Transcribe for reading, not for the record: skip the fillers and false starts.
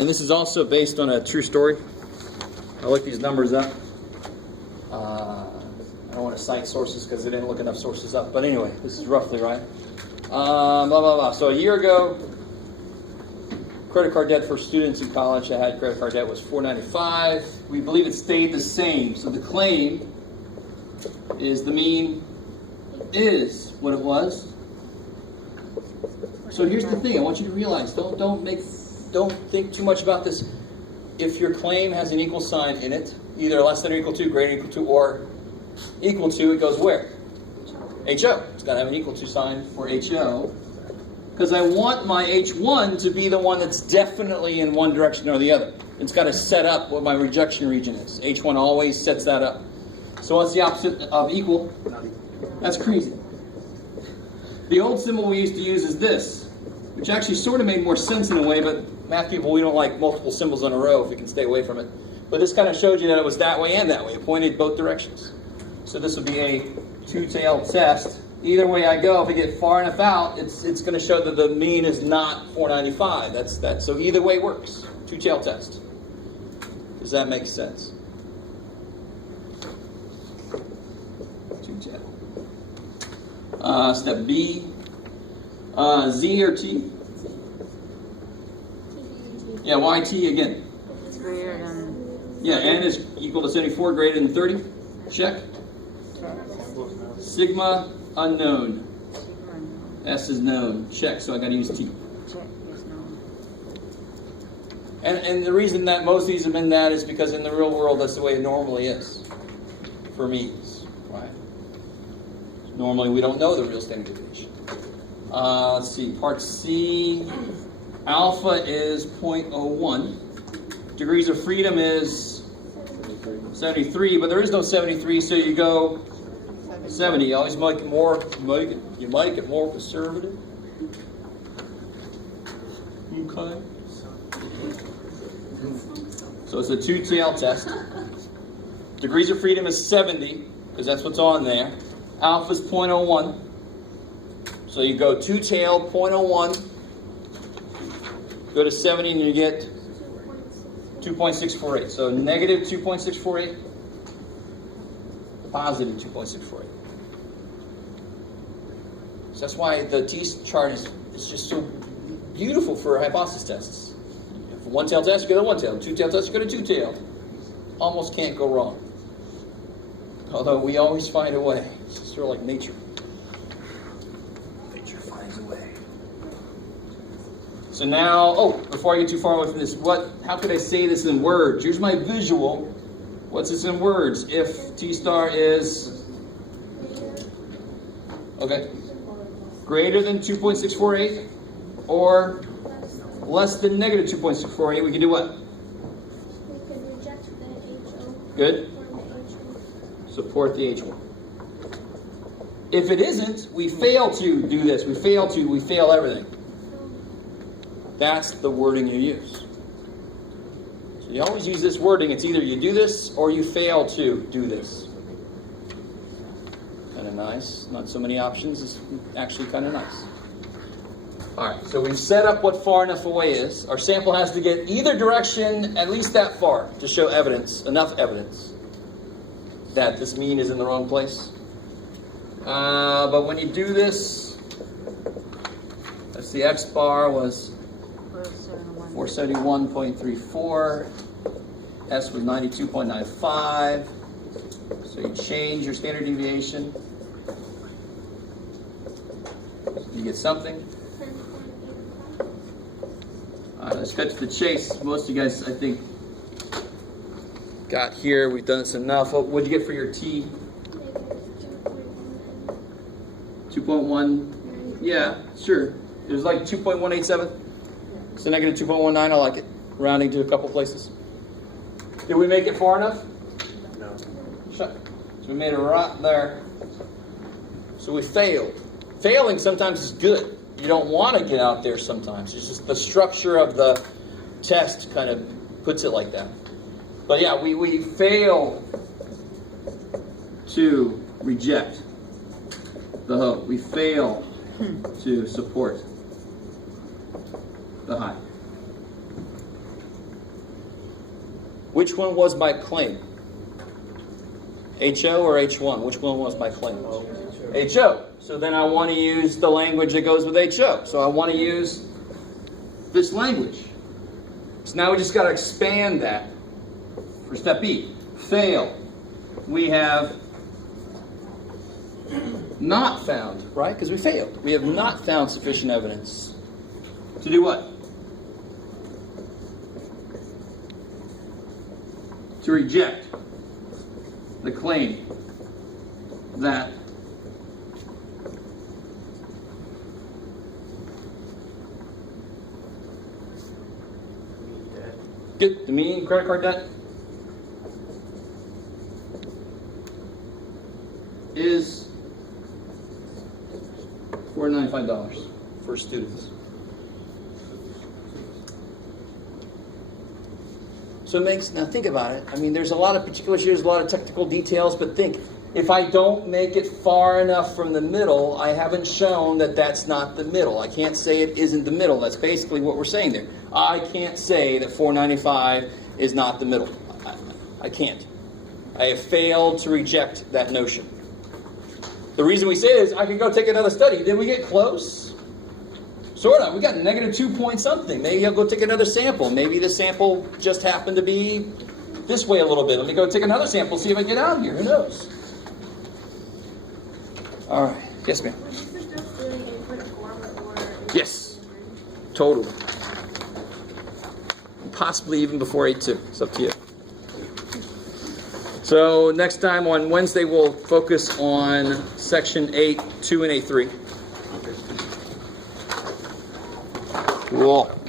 And this is also based on a true story. I looked these numbers up. I don't want to cite sources because I didn't look enough sources up. But anyway, this is roughly right. Blah, blah, blah. So a year ago, credit card debt for students in college that had credit card debt was $495. We believe it stayed the same. So the claim is the mean is what it was. So here's the thing. I want you to realize, don't think too much about this. If your claim has an equal sign in it, either less than or equal to, greater than or equal to, or equal to, it goes where? HO. It's got to have an equal to sign for HO. Because I want my H1 to be the one that's definitely in one direction or the other. It's got to set up what my rejection region is. H1 always sets that up. So what's the opposite of equal? That's crazy. The old symbol we used to use is this, which actually sort of made more sense in a way, but math people, we don't like multiple symbols in a row if we can stay away from it. But this kind of showed you that it was that way and that way. It pointed both directions. So this would be a two-tailed test. Either way I go, if I get far enough out, it's going to show that the mean is not 495. That's that. So either way works. Two-tailed test. Does that make sense? Two-tailed. Step B. Z or T? Yeah, YT again. It's greater than... Yeah, N is equal to 74, greater than 30. Check. Sigma, unknown. S is known. Check, so I got to use T. Check is known. And the reason that most of these have been that is because in the real world, that's the way it normally is for means, right? Normally, we don't know the real standard deviation. Let's see, part C. Alpha is 0.01. Degrees of freedom is 73, but there is no 73, so you go 70. You always make it more, you make it more conservative. Okay. So it's a two-tailed test. Degrees of freedom is 70, because that's what's on there. Alpha is 0.01. So you go two-tailed, 0.01. Go to 70 and you get 2.648. So negative 2.648, positive 2.648. So that's why the T chart is just so beautiful for hypothesis tests. For one-tailed test, you go to one-tailed. Two-tailed test, you go to two-tailed. Almost can't go wrong. Although we always find a way. It's sort of like nature. Nature finds a way. So now, before I get too far away from this, how could I say this in words? Here's my visual. What's this in words? If T star is, greater than 2.648 or less than negative 2.648, we can do what? We can reject the HO. Good. Support the H1. If it isn't, we fail to do this. We fail everything. That's the wording you use. So you always use this wording. It's either you do this or you fail to do this. Kind of nice. Not so many options. It's actually kind of nice. All right, so we've set up what far enough away is. Our sample has to get either direction at least that far to show evidence, enough evidence that this mean is in the wrong place. But when you do this, let's see, X bar was 471.34. S was 92.95. So you change your standard deviation. You get something. All right, let's cut to the chase. Most of you guys, I think, got here. We've done this enough. What'd you get for your T? 2.1. Yeah, sure. It was like 2.187. So negative 2.19. I like it. Rounding to a couple places. Did we make it far enough? No. So we made it right there. So we failed. Failing sometimes is good. You don't want to get out there sometimes. It's just the structure of the test kind of puts it like that. But yeah, we fail to reject the hope. We fail to support the high. Which one was my claim? HO or H1? Which one was my claim? HO. So then I want to use the language that goes with HO. So I want to use this language. So now we just got to expand that for step E. Fail. We have not found, right? Because we failed. We have not found sufficient evidence. To do what? To reject the claim that the mean credit card debt is $495 for students. So it makes, now think about it. I mean, there's a lot of particular issues, a lot of technical details, but think, if I don't make it far enough from the middle, I haven't shown that that's not the middle. I can't say it isn't the middle. That's basically what we're saying there. I can't say that 495 is not the middle. I can't. I have failed to reject that notion. The reason we say it is I can go take another study. Did we get close? Sort of. We got negative 2 point something. Maybe I'll go take another sample. Maybe the sample just happened to be this way a little bit. Let me go take another sample, see if I get out here. Who knows? All right. Yes, ma'am. Would you suggest doing input form or Yes. Totally. Possibly even before 8-2. It's up to you. So next time on Wednesday, we'll focus on section 8, 2, and A3. Cool.